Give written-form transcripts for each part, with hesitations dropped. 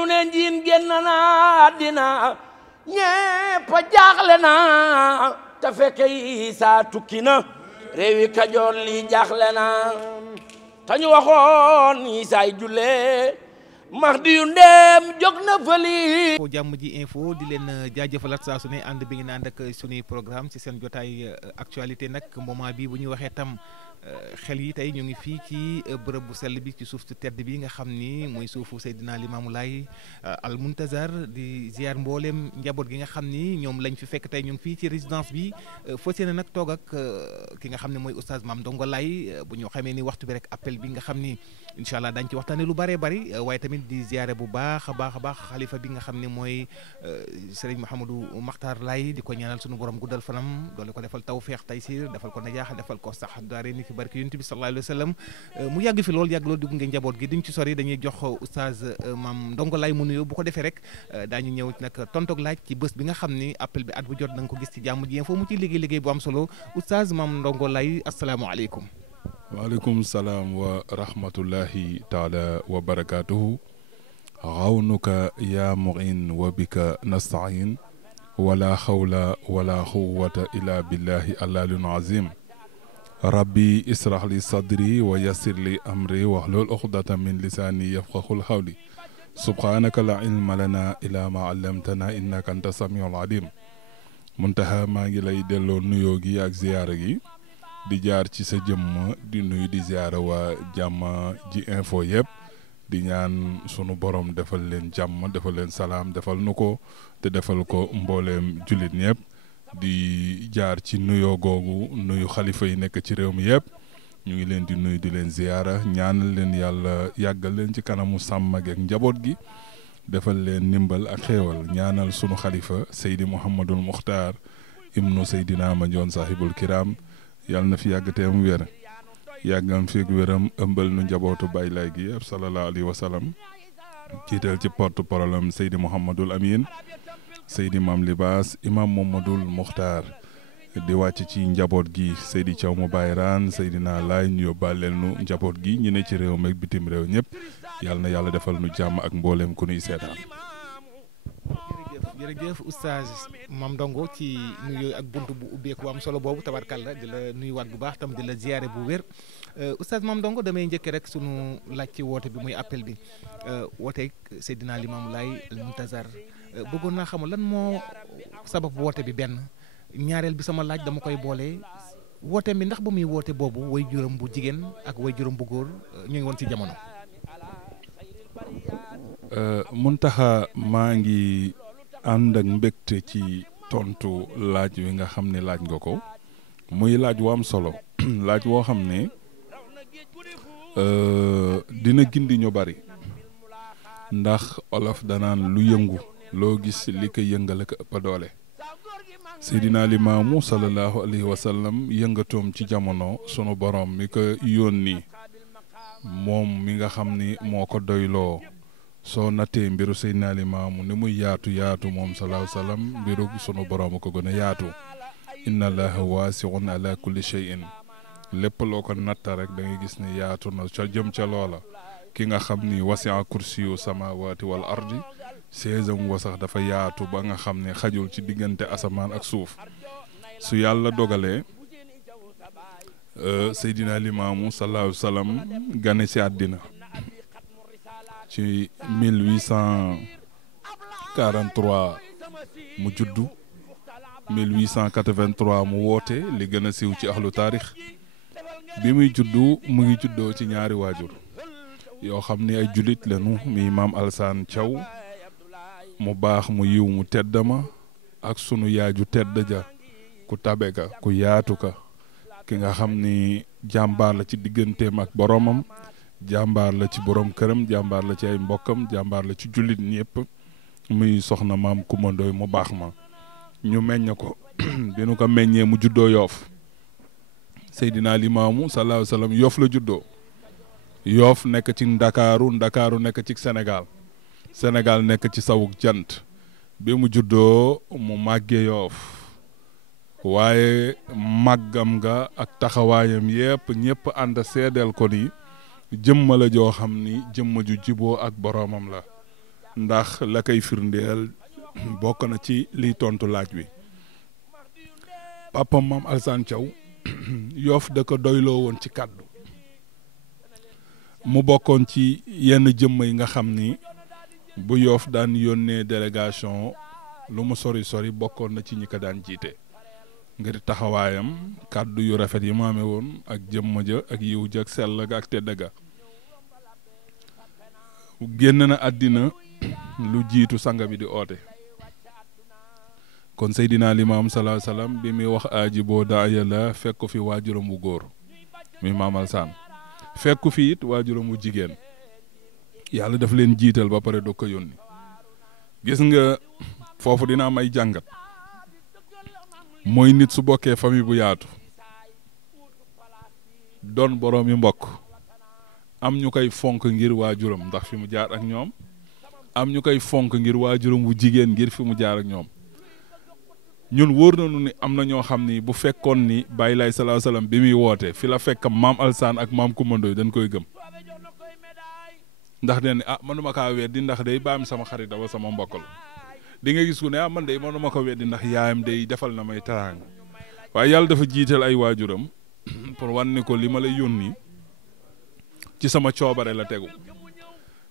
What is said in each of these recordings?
nu ne njiin génn na àddina ñépp a jaaxle na te fekke Isaa tukki na réewi Kajoor li jaaxle na te ñu waxoon Isaay jullee Mahdi yu ndeem jóg na fëli fo jàmm ji info di leen jaajëfalaat saa su ne ànd bi ngeen ànd ak suñuy programme ci seen jotaay actualité nag moment bi bu ñu waxee tam xel yi tey ñu ngi fii ci bërëb bu sell bi ci suuf su tedd bi nga xam ni mooy suufu Seydina Limaamu Laay al Muntazar di ziar mbooleem njaboot gi nga xam ni ñoom lañ fi fekk tey ñu ngi fii ci résidence bi fas yéene nag toog ak ki nga xam ne mooy oustaz Mame Ndongo Laye bu ñu xamee ni waxtu bi rek appel bi nga xam ni incha allah dañ ci waxtaanee lu bëree bëri waaye tamit di ziare bu baax a baax xalifa bi nga xam ne mooy Serigne Mouhamadou Makhtar Laye di ko ñaanal sunu borom guddal fanam doole ko defal tawfeex taysir defal ko najaax defal ko sax daare ni ci barke yonent bi sallallahu alayhi wa sallam mu yàgg fi lool dugg nga njaboot gi duñ ci sori dañuy jox oustaz Mame Ndongo Laye mu nuyoo bu ko defee rek daañu ñëw nag tontoog laaj ci bés bi nga xam ni appel bi at bu jot da nga ko gis ci jàmm ji info mu ciy liggéey bu am solo oustaz Mame Ndongo Laye asalaamaaleykum. waaleykum salaam wa rahmatullahi taala wa barakaatuhu xawnuka yaa muin wa bika nastain wala xawla wala quwata illa billahi alalun azim rabbi israh li sadri wa yassir li amri wahlul uqdata min lisaani yafqahul xawli subhanaka la ilma lana ila ma allamtana innaka anta samiul alim muntaha maa ngi lay delloo nuyoo gi ak ziyaara gi di jaar ci sa jëmm di nuyu di ziyaara waa jàmm ji info yëpp di ñaan sunu borom defal leen jàmm defal leen salaam defal nu ko te defal ko mbooleem jullit ñëpp di jaar ci nuyoo googu nuyu xalifa yi nekk ci réew mi yëpp ñu ngi leen di nuyu di leen ziyaara ñaanal leen yàlla yàggal leen ci kanamu sàmm ak njaboot gi defal leen ndimbal ak xéewal ñaanal sunu xalifa Seydi Mouhamadul Muxtaar ibnu Seydina Mandione sahibul kiram yàlla na fi yàgg te am wér yàggam fi wéram ëmbal nu njabootu Baay Laay gi yëpp sallallahu alayhi wa sallam jiital ci porte parole Seydi Mouhamadul Amin Seydi Maam Libaas imam Mamadul Muxtaar di wàcc ci njaboot gi Seydi Thiaw mu Bayraan Seydina Laay ñu yóbbaaleel nu njaboot gi ñu ne ci réew mi ak bitim réew ñëpp yàlla na yàlla defal nu jàmm ak mbooleem ku nuy seetaan. jërëjëf oustaz Mame Ndongo ci nuyu ak buntu bu ubbeeku am solo boobu tabarkalla di la nuyuwaat bu baax tam di la ziyaare bu wér oustaz Mame Ndongo damay njëkkee rek sunu laaj ci woote bi muy appel bi wooteeg Seydina Limaamu Laay al Muntazar bëggoon naa xamul lan moo sabab woote bi benn ñaareel bi sama laaj dama koy boole woote bi ndax ba muy woote boobu way juróom bu jigéen ak way juróom bu góor ñu ngi woon ci jamono. Muntaxa maa ngi ànd ak mbégte ci tontu laaj wi nga xam ne laaj nga ko muy laaj wu am solo laaj woo xam ne dina gindi ñu bari ndax olof danaan lu yëngu loo gis li ko yëngal ak ëpp doole Seydina Limaamu sallallahu alayhi wa sallam yëngatoom ci jamono sunu borom mi ko yónni moom mi nga xam ni moo ko doyloo soo nattee mbiru Seydina Limaamu ni muy yaatu moom sallallahu alayhi wa sallam mbiru sunu borom ko gën a yaatu inna allaha waasiun ala kulli shay'in lépp loo ko natta rek da ngay gis ni yaatu na ca jëm ca loola ki nga xam ni wasi'a kursiyu samawati wal ardi seesam wasax dafa yaatu ba nga xam ne xajul ci diggante asamaan ak suuf su yàlla dogalee Seydina Limaamu sallallahu alayhi wa sallam gane si àddina ci 1843 mu juddu 1883 mu woote li gën a siiw ci ahlu taarix bi muy juddu mu ngi juddoo ci ñaari waajur yoo xam ni ay julit lañu mi maam Alsaan Thiaw mu baax mu yiw mu tedd ma ak sunu yaaju tedd ja ku tabe ka ku yaatu ka ki nga xam ni jàmbaar la ci digganteem ak boromam jàmbaar la ci borom këram jàmbaar la ci ay mbokkam jàmbaar la ci jullit ñëpp muy soxna maam Kumba Ndooy mu baax ma ñu meññ ko bi nu ko meññee mu juddoo Yoof Seydina Limaamu sallallahu alayhi wa sallam Yoof la juddoo Yoof nekk ci Ndakaaru nekk ci Sénégal nekk ci sawuk jant bi mu juddoo mu màggee Yoof waaye màggam nga ak taxawaayam ñëpp ànd seedeel ko ni jëmma la joo xam ni jëmma ju jiboo ak boroomam la ndax la koy firndeel bokk na ci liy tontu laaj wi papam maam Alassane Thiaw Yoff da ko doyloo woon ci kàddu mu bokkoon ci yenn jëmm yi nga xam ni bu Yoff daan yónnee délégation lu mu sori sori bokkoon na ci ñi ko daan jiite ngir taxawaayam kàddu yu rafet yi mu amee woon ak jëmm ja ak yiw ja ak sell ga ak tedd ga génn na àddina lu jiitu sanga bi di oote kon Seydina Limaam salaa salaam bi muy wax aaji boo daaya la fekk fi waajuram wu góor muy Maam Alassane fekk fi it waajuram wu jigéen yàlla daf leen jiital ba pare doo ko yónni gis nga foofu dina am ay jàngat mooy nit su bokkee famille bu yaatu doon boroom yi mbokk am ñu koy fonk ngir waajuram ndax fi mu jaar ak ñoom am ñu koy fonk ngir waajuram wu jigéen ngir fi mu jaar ak ñoom ñun wóor nañu ni am na ñoo xam ni bu fekkoon ni Baye Laye salaa salaam bi muy woote fi la fekk Maam Alassane ak Maam Coumba Ndoye dañ koy gëm ndax ne manuma kaa weddi ndax day baam sama xarit wa sama mbokk la di nga gis ku ne man day manuma ko weddi ndax yaayam day defal na may teraanga waaye yàlla dafa jiital ay waajuram pour wan ni ko li ma lay yónni ci sama coobare la tegu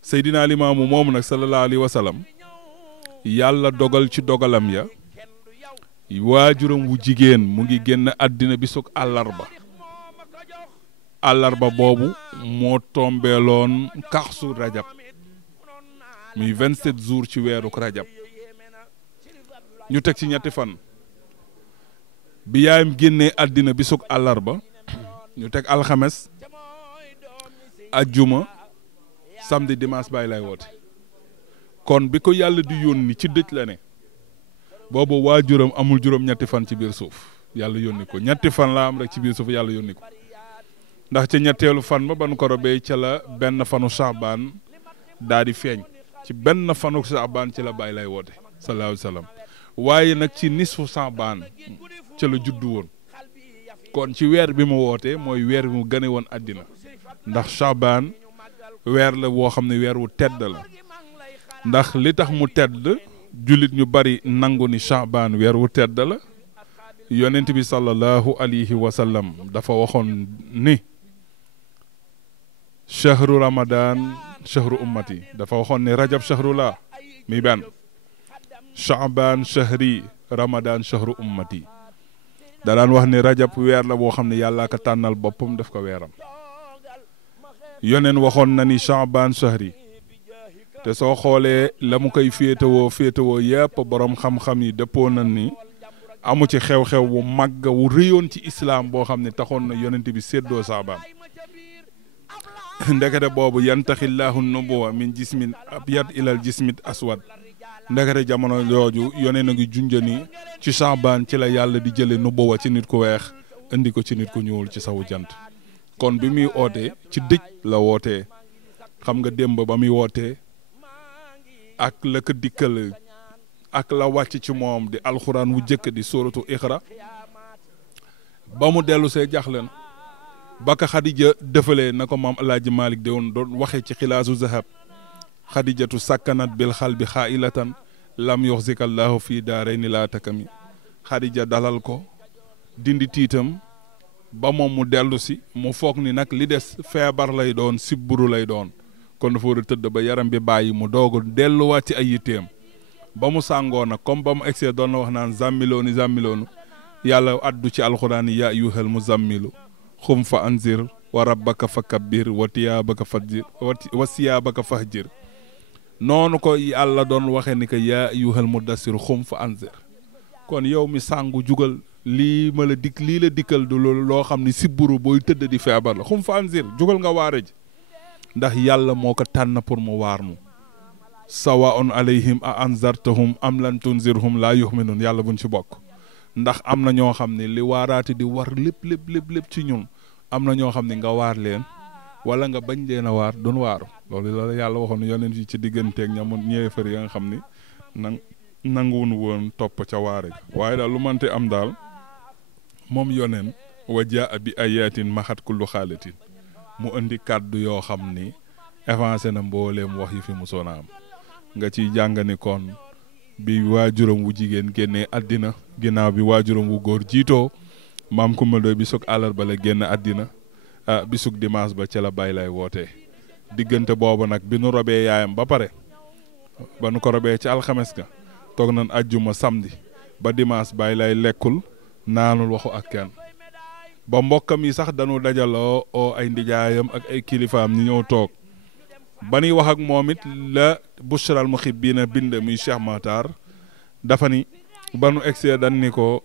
Seydina Limaamu moomu nag sallallahu alayhi wa sallam yàlla dogal ci dogalam ya waajuram wu jigéen mu ngi génn àddina bisug àllarba boobu moo tombeeloon kaxsu rajab muy 27 jours ci weeruk rajab ñu teg ci ñetti fan bi yaayam génnee àddina bisug àllarba ñu teg alxames ajjuma samedi dimanche Baye Laye woote kon bi ko yàlla di yónni ci dëj la ne boobu waajuram amul juróom-ñetti fan ci biir suuf yàlla yónni ko ñetti fan la am rek ci biir suuf yàlla yónni ko ndax ca ñetteelu fan ba ban ko robee ca la benn fanu Saabaan daa di feeñ ci benn fanu Saabaan ci la Baye Laye woote sallallahu alayhi wa sallam waaye nag ci nisfu Saabaan ca la juddu woon kon ci weer bi mu wootee mooy weer bi mu gane woon àddina ndax Saabaan weer la woo xam ne weer wu tedd la ndax li tax mu tedd jullit ñu bari nangu ni Saabaan weer wu tedd la yonent bi sallallahu alayhi wa sallam dafa waxoon ni chahru ramadan chahru ummati dafa waxoon ni rajab chahru la mi benn Saabaan chahri ramadan chahru ummati da daan wax ni rajab weer la boo xam ne yàllaa ko tànnal boppam def ko weeram yoneen waxoon na ni Saabaan chahri te soo xoolee la mu koy féetewoo yëpp borom xam-xam yi dëppoo na ni amu ci xew-xew bu màgg wu rëyoon ci islam boo xam ne taxoon na yonent bi séddoo Saabaan ndekete boobu yantaxillaahu nubuwa min jismin abyad ilal jismit aswad ndekete jamono jooju yoneen a ngi junjani ci Saabaan ci la yàlla di jële nubuwa ci nit ku weex indi ko ci nit ku ñuul ci sawu jant kon bi muy ootee ci dëj la wootee xam nga démb ba muy wootee ak la ko dikkal ak la wàcc ci moom di alxuraan wu jëkk di sóoratu Iqra ba mu dellu see jaxle na ba ka Xadija defalee na ko maam Alaaji Malik de woon doon waxee ci xilaasu zahab Xadijatu sakkanat bil xal bi xaailatan lam yoxzikallaahu fii daarayni laa takami Xadija dalal ko dindi tiitam ba moom mu dellu si mu foog ni nag li des feebar lay doon sibburu lay doon kon dafa war a tëdd ba yaram bi bàyyi mu doog delluwaat ci ay yitteem ba mu sàngoo nag comme ba mu egsee doon na wax naan zàmmiloonu yàlla addu ci alxuraan yi yaa ayyuhal muzammilu xum fa anzir wa rabbaka fa kabbir wa tiyaabaka fajjir wa siyaabaka fahjir noonu ko yàlla doon waxee ni que yaa ayyuhal mudassir xum fa anzir kon yow mi sàngu jugal lii ma la lii la dikkal du loo xam ni sibburu booy tëdd di feebar la xum fa anzir jugal nga waare ji ndax yàlla moo ko tànn pour mu waar mu sawaun alayhim a anzartahum am lan tunzirhum laa yu'minun yàlla buñ ci bokk ndax am na ñoo xam ne li waaraate di war lépp ci ñun am na ñoo xam ne nga waar leen wala nga bañ leen a waar duñ waaru loolu la yàlla waxoon yonent yi ci digganteeg ñam ñeefar ya nga xam ni nanguwunu woon topp ca waare waaye daal lu mante am daal moom yoneen wa jaa bi ayatin maxat kullu xaalatin mu indi kàddu yoo xam ni avancé na mbooleem wax yi fi musoon a am nga ciy jàngani kon bi waajuram wu jigéen génnee àddina ginnaaw bi waajuram wu góor jiitoo maam Coumba Ndoye bisug àllarba la génn àddina bisug dimanche ba ca la Baye Laye wootee diggante boobu nag bi nu robee yaayam ba pare ba nu ko robee ci alxames ga toog nañ ajjuma samedi ba dimanche Baye Laye lekkul naanul waxu ak kenn ba mbokkam yi sax dañu dajaloo oo ay ndijaayam ak ay kilifaam ñu ñëw toog ba nuy wax ak moom it la Bushral Muhibbina bind muy Cheikh Matar dafa ni ba nu egsee dañ ni ko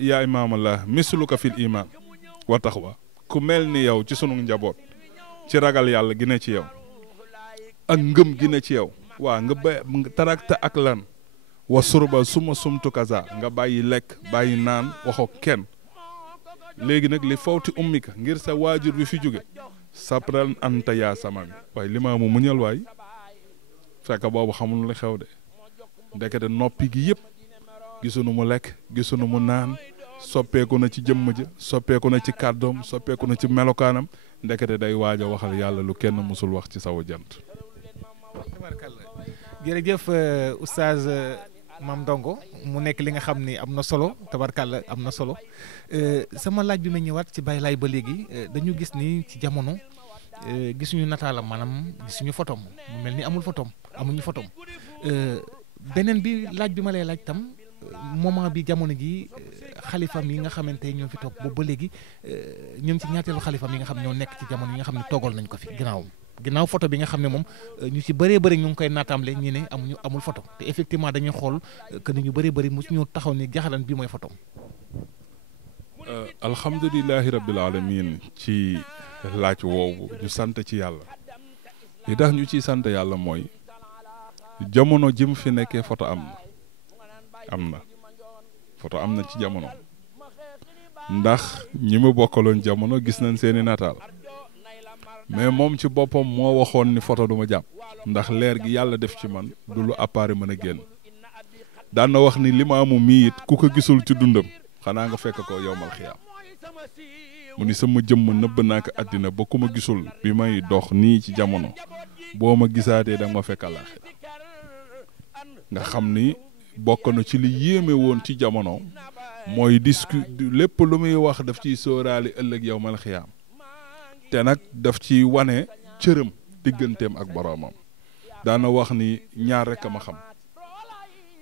yaa imaamallah misluka fil iman wa taqwa ku mel ni yow ci sunu njaboot ci ragal yàlla gi ne ci yow ak ngëm gi ne ci yow waa nga ba tarakta ak lan wa surba suma sumtu kaza nga bàyyi lekk bàyyi naan waxoo kenn léegi nag li fawti ummika ngir sa waajur bi fi jóge sapral anta yaa sama mi waaye limaamu muñal waay fekk boobu xamul li xew de ndekete noppi gi yëpp gisunu mu lekk gisunu mu naan soppeeku na ci jëmm ja soppeeku na ci kàddoom soppeeku na ci melokaanam ndekete day waaj a waxal yàlla lu kenn mësul wax ci sawu jant. jërëjëf oustaz Mame Ndongo mu nekk li nga xam ni am na solo tabarkàlla am na solo sama laaj bi ma ñëwaat ci Baye Laye ba léegi dañu gis ni ci jamono gisuñu nataalam maanaam gisuñu photom mu mel ni amul photom amuñu photom beneen bi laaj bi ma lay laaj tam moment bi jamono ji xalifam yi nga xamante ñoo fi toog boobu ba léegi ñoo ngi ci ñaateelu xalifam yi nga xam ñoo nekk ci jamono yi nga xam ne toogal nañ ko fi ginnaaw photo bi nga xam ne moom ñu ci bëree bëri ñu ngi koy naataamle ñi ne amul photo te effectivement dañuy xool que ni ñu bëree bëri mu ñu taxaw ni jaxalan bi mooy photo. alhamdulilahi rabbil alamin ci laaj woowu ñu sant ci yàlla li tax ñu ciy sant yàlla mooy jamono jim fi nekkee photo am na photo am na ci jamono ndax ñi mu bokkaloon jamono gis nañ seeni nataal mais moom ci boppam moo waxoon ni photo du ma jàpp ndax leer gi yàlla def ci man du lu appareil mën a génn daan na wax ni limaamu mii it ku ko gisul ci dundam xanaa nga fekk ko yowmal xiyaam mu ni sama jëmm nëbb naa ko àddina ba ku ma gisul bi may dox nii ci jamono boo ma gisaatee da nga ma fekk àllaaxira nga xam ni bokk na ci li yéeme woon ci jamono mooy lépp lu muy wax daf ciy sóoraale ëllëg yowmal xiyaam te nag daf ci wane cëram digganteem ak boroomam daana wax ni ñaar rek a ma xam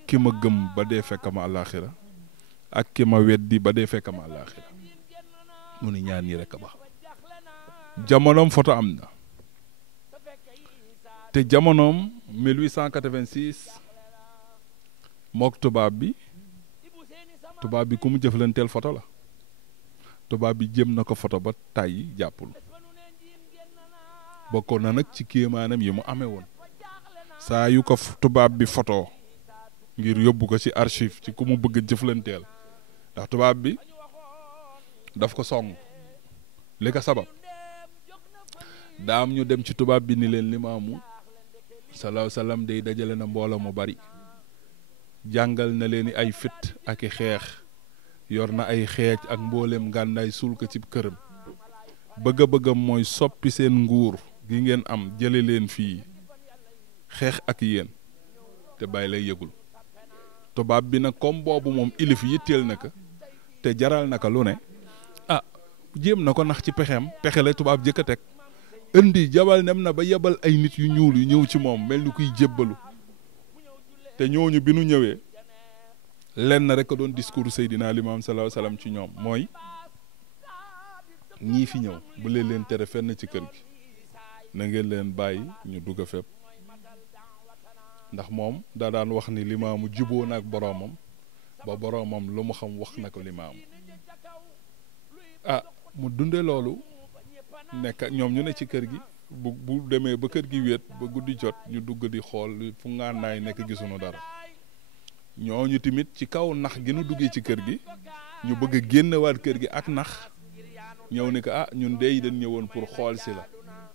ki ma gëm ba dee fekk ma àllaaxira ak ki ma weddi ba dee fekk ma àllaaxira mu ni ñaar ñii rek a ma xam jamonoom photo am na te jamonoom 1886 mook tubaab bi ku mu jëflanteel photo la tubaab bi jëm na ko photo ba tàyyi jàppul bokkoon na nag ci kéemaanam yi mu amee woon saa yu ko tubaab bi photo ngir yóbbu ko ci archive ci ku mu bëgg jëflanteel ndax tubaab bi daf ko song li ko sabab daa am ñu dem ci tubaab bi ni leen Limaamu salaahu salaam day dajale na mbooloo mu bari jàngal na leen ay fit ak i xeex yor na ay xeej ak mbooleem ngànnaay suul ko ci këram bëgg-bëggam mooy soppi seen nguur gi ngeen am jële leen fii xeex ak yéen te Baye Laye yëgul tubaab bi nag comme boobu moom ilif yitteel na ko te jaral na ko lu ne jéem na ko nax ci pexeem pexe la tubaab jëkk a teg indi jabal nem na ba yebal ay nit yu ñuul yu ñëw ci moom mel ni kuy jébbalu te ñooñu bi nu ñëwee lenn rek a doon discours Seydina Limaam salaahu salaam ci ñoom mooy ñii fi ñëw bu leen tere fenn ci kër gi na ngeen leen bàyyi ñu dugg a fépp ndax moom daa daan wax ni Limaamu juboo na ak boroomam ba boroomam lu mu xam wax na ko Limaamu mu dunde loolu nekk ñoom ñu ne ci kër gi bu demee ba kër gi wéet ba guddi jot ñu dugg di xool fu ngànnaay nekk gisuñu dara ñooñu tamit ci kaw nax gi nu duggee ci kër gi ñu bëgg a génnewaat kër gi ak nax ñëw ni ko ñun dey dañ ñëwoon pour xool si la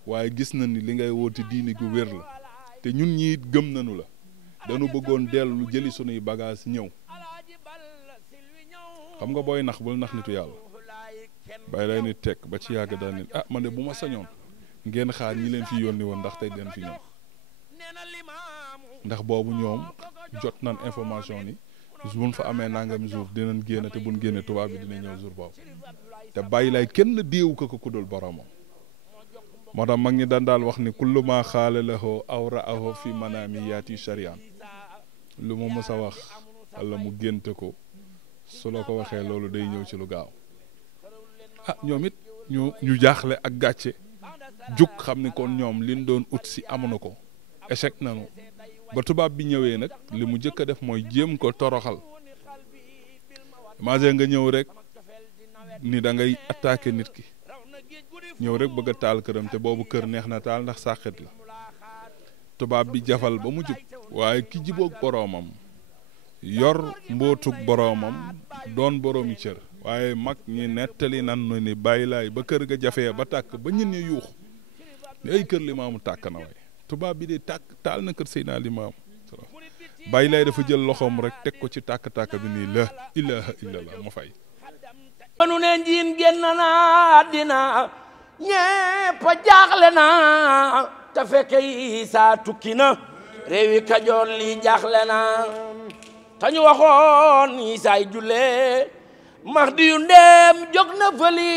waaye gis na ni li ngay woote diini gu wér la te ñun ñi gëm nañu la dañu bëggoon dellu jëli sunuy bagage ñëw xam nga booy nax bul nax nitu yàlla Baye Laye ni teg ba ci yàgg daal ni man de bu ma sañoon ngeen xaar ñi leen fi yónni woon ndax tey den fi ñëw ndax boobu ñoom jot nañ information ni buñ fa amee nangami jour dinañ génn te buñ génne tubaab bi dina ñëw jour boobu te bàyyi lay kenn déewu ko kudul boromam moo tax mag ñi daan daal wax ni kullu ma xaala lahu aw ra'ahu fi manaami yaati sharian lu ma mës a wax walla mu génte ko su la ko waxee loolu day ñëw ci lu gaaw ñoom it ñu jaaxle ak gàcce jug xam ni kon ñoom liñ doon ut si amuñu ko échec nañu ba tubaab bi ñëwee nag li mu njëkk a def mooy jéem ko toroxal imagine nga ñëw rek ni da ngay attaquer nit ki ñëw rek bëgg a taal këram te boobu kër neex na taal ndax sàqet la tubaab bi jafal ba mu jub waaye ki jiboog boroomam yor mbootug boroomam doon boroomi cër waaye mag ñi nettali nan nu ni bàyyi laay ba kër ga jafee ba tàkk ba ñun ñi yuux ni ay kër Limaamu tàkk na waaye tubaab bi de tàkk taal na kër Seydina Limaamu bàyyi laay dafa jël loxoom rek teg ko ci tàkk-tàkk bi nii la ilaha illallah mu fay nu ne njiin génn na àddina ñépp jaaxle na te fekke Isaa tukki na réewi Kajoor li jaaxle na te ñu waxoon Isaa julle Mahdi yu ndeem jóg na fëli